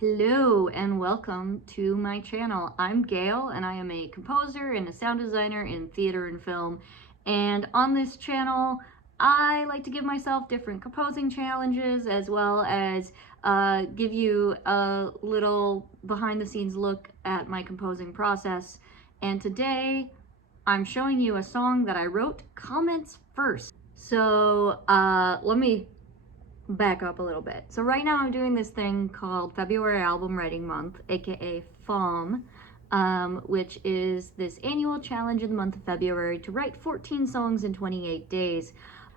Hello and welcome to my channel. I'm Gail and I am a composer and a sound designer in theater and film. And on this channel, I like to give myself different composing challenges as well as give you a little behind the scenes look at my composing process. And today I'm showing you a song that I wrote comments first. So let me back up a little bit. So right now I'm doing this thing called February Album Writing Month, aka FAWM, which is this annual challenge in the month of February to write 14 songs in 28 days.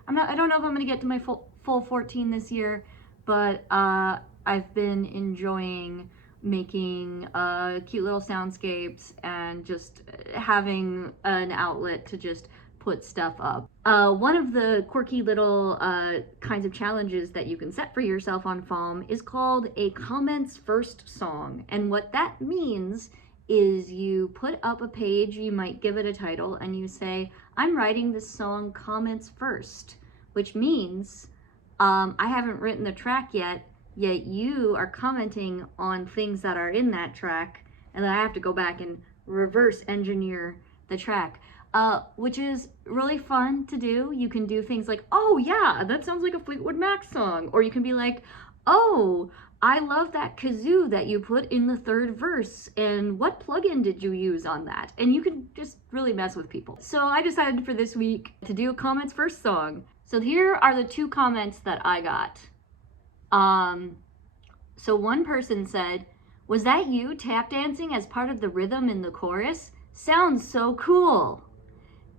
I don't know if I'm gonna get to my full 14 this year, but I've been enjoying making cute little soundscapes and just having an outlet to just put stuff up. One of the quirky little kinds of challenges that you can set for yourself on FAWM is called a comments first song. And what that means is you put up a page, you might give it a title, and you say, I'm writing this song comments first, which means I haven't written the track yet you are commenting on things that are in that track, and then I have to go back and reverse engineer the track. Which is really fun to do. You can do things like, oh yeah, that sounds like a Fleetwood Mac song. Or you can be like, oh, I love that kazoo that you put in the third verse. And what plugin did you use on that? And you can just really mess with people. So I decided for this week to do a comments first song. So here are the two comments that I got. So one person said, was that you tap dancing as part of the rhythm in the chorus? Sounds so cool.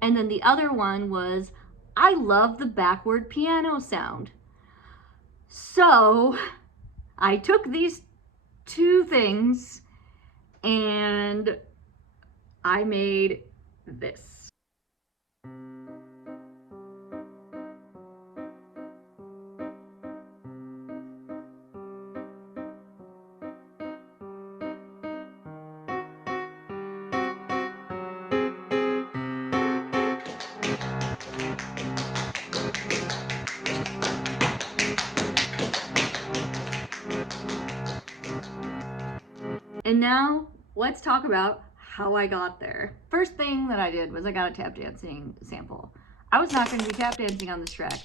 And then the other one was, I love the backward piano sound. So I took these two things and I made this. And now let's talk about how I got there. First thing that I did was I got a tap dancing sample. I was not going to be tap dancing on this track.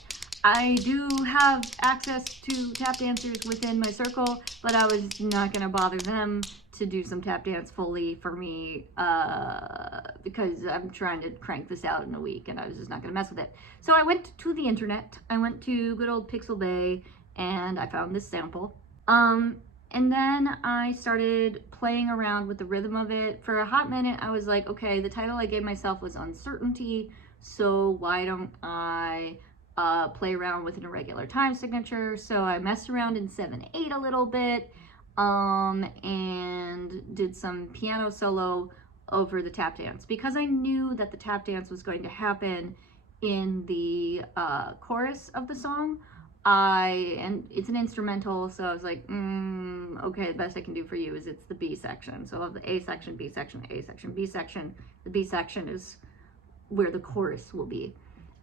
I do have access to tap dancers within my circle, but I was not going to bother them to do some tap dance fully for me because I'm trying to crank this out in a week and I was just not going to mess with it. So I went to the internet. I went to good old Pixel Bay and I found this sample. And then I started playing around with the rhythm of it. For a hot minute, I was like, okay, the title I gave myself was Uncertainty, so why don't I play around with an irregular time signature? So I messed around in 7/8 a little bit and did some piano solo over the tap dance. Because I knew that the tap dance was going to happen in the chorus of the song, and it's an instrumental, so I was like, okay, the best I can do for you is it's the B section. So I have the A section, B section, A section, B section. The B section is where the chorus will be.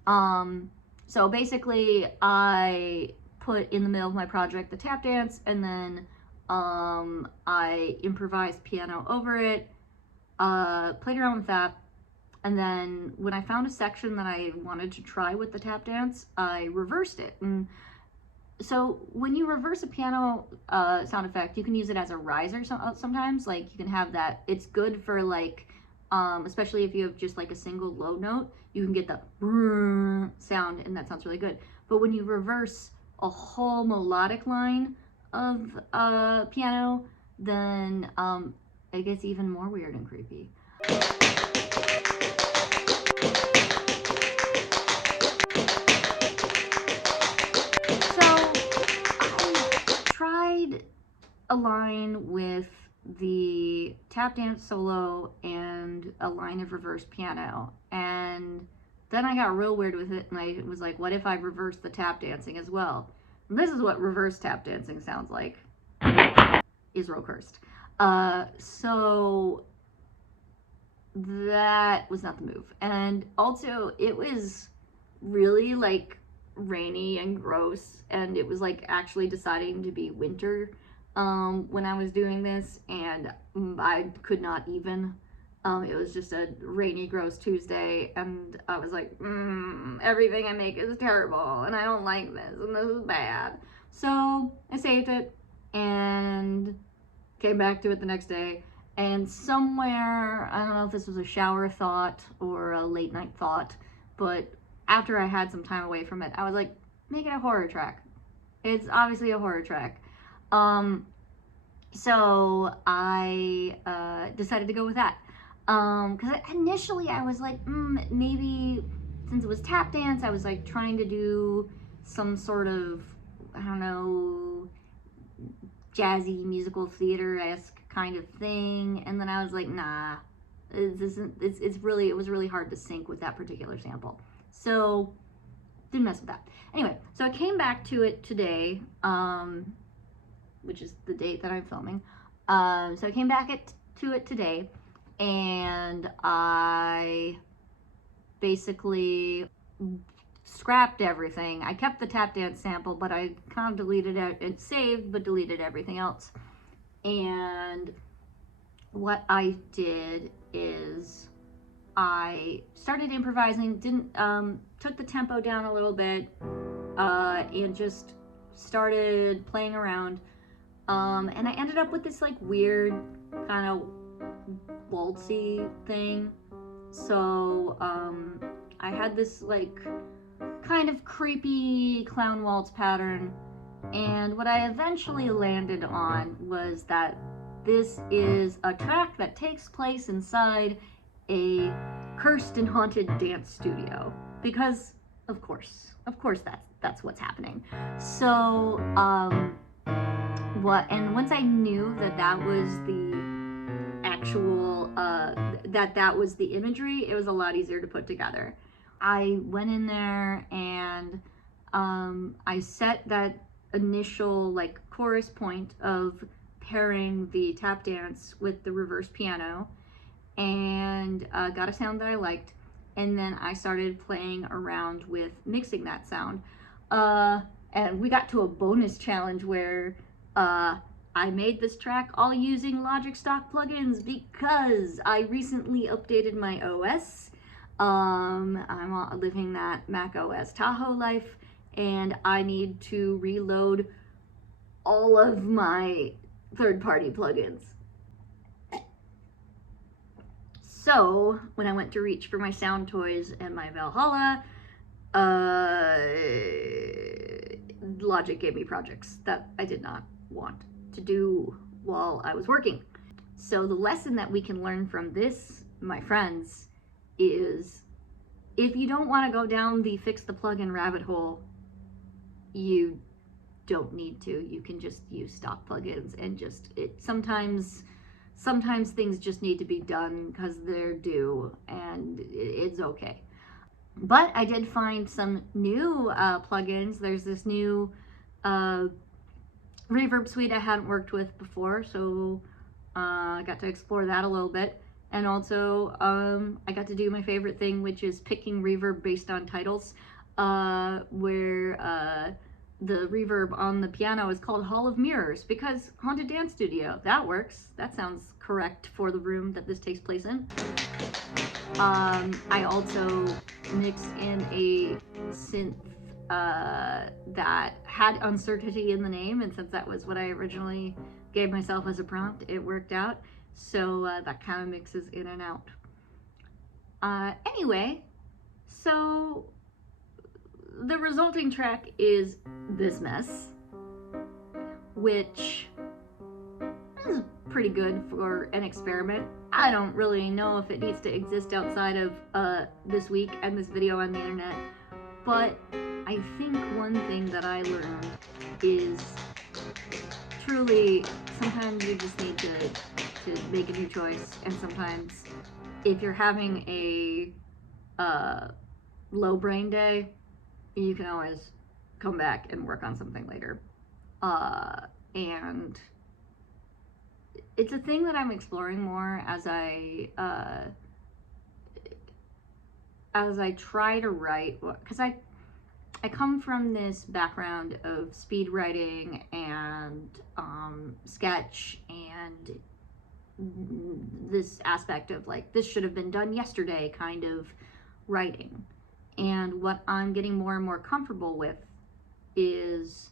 So basically I put in the middle of my project the tap dance, and then I improvised piano over it, played around with that. And then when I found a section that I wanted to try with the tap dance, I reversed it. And so when you reverse a piano sound effect, you can use it as a riser sometimes. Like you can have that. It's good for like, especially if you have just like a single low note, you can get the sound and that sounds really good. But when you reverse a whole melodic line of piano, then it gets even more weird and creepy. A line with the tap dance solo and a line of reverse piano, and then I got real weird with it and I was like, what if I reverse the tap dancing as well? And this is what reverse tap dancing sounds like. Israel cursed. So that was not the move. And also it was really like rainy and gross, and it was like actually deciding to be winter when I was doing this, and I could not even. It was just a rainy, gross Tuesday, and I was like, everything I make is terrible, and I don't like this, and this is bad. So I saved it and came back to it the next day, and somewhere, I don't know if this was a shower thought or a late night thought, but after I had some time away from it, I was like, make it a horror track. It's obviously a horror track. So I decided to go with that. Because initially I was like, maybe since it was tap dance, I was like trying to do some sort of, I don't know, jazzy musical theater-esque kind of thing. And then I was like, nah, it was really hard to sync with that particular sample. So didn't mess with that. Anyway, so I came back to it today, which is the date that I'm filming. So I came back to it today, and I basically scrapped everything. I kept the tap dance sample, but I kind of deleted it. It saved, but deleted everything else. And what I did is I started improvising, took the tempo down a little bit, and just started playing around. And I ended up with this like weird kind of waltzy thing. So I had this like kind of creepy clown waltz pattern, and what I eventually landed on was that this is a track that takes place inside a cursed and haunted dance studio, because of course that's what's happening. So and once I knew that was the actual that was the imagery, it was a lot easier to put together. I went in there and I set that initial like chorus point of pairing the tap dance with the reverse piano, and got a sound that I liked, and then I started playing around with mixing that sound, and we got to a bonus challenge where I made this track all using Logic stock plugins because I recently updated my OS. I'm living that Mac OS Tahoe life, and I need to reload all of my third-party plugins. So when I went to reach for my Sound Toys and my Valhalla, Logic gave me projects that I did not want to do while I was working. So the lesson that we can learn from this, my friends, is if you don't want to go down the fix the plugin rabbit hole, you don't need to. You can just use stock plugins, and sometimes things just need to be done because they're due, and it's okay. But I did find some new plugins. There's this new reverb suite I hadn't worked with before, so I got to explore that a little bit. And also I got to do my favorite thing, which is picking reverb based on titles, where the reverb on the piano is called Hall of Mirrors, because Haunted Dance Studio, that works. That sounds correct for the room that this takes place in. I also mixed in a synth that had uncertainty in the name, and since that was what I originally gave myself as a prompt, it worked out. So that kind of mixes in and out. Anyway, so the resulting track is this mess, which is pretty good for an experiment. I don't really know if it needs to exist outside of this week and this video on the internet, but I think one thing that I learned is truly sometimes you just need to make a new choice, and sometimes if you're having a low brain day, you can always come back and work on something later. And it's a thing that I'm exploring more as I try to write, because I come from this background of speed writing and sketch and this aspect of like, this should have been done yesterday kind of writing. And what I'm getting more and more comfortable with is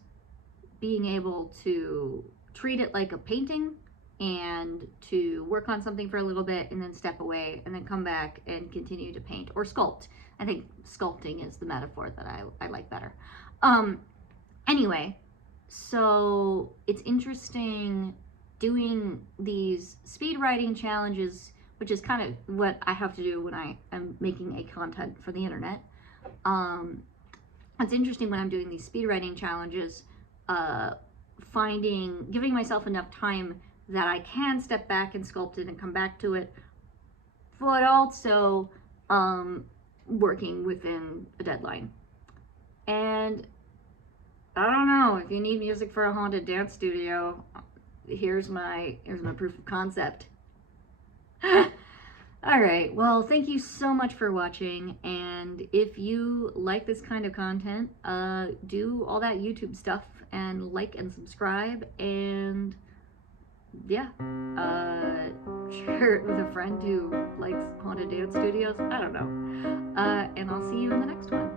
being able to treat it like a painting and to work on something for a little bit and then step away and then come back and continue to paint or sculpt. I think sculpting is the metaphor that I like better. Anyway, so it's interesting doing these speed writing challenges, which is kind of what I have to do when I am making a content for the internet. It's interesting when I'm doing these speed writing challenges, giving myself enough time that I can step back and sculpt it and come back to it, but also working within a deadline. And I don't know, if you need music for a haunted dance studio, here's my proof of concept. All right, well, thank you so much for watching, and if you like this kind of content, do all that YouTube stuff and like and subscribe, and yeah, share it with a friend who likes haunted dance studios. I don't know. And I'll see you in the next one.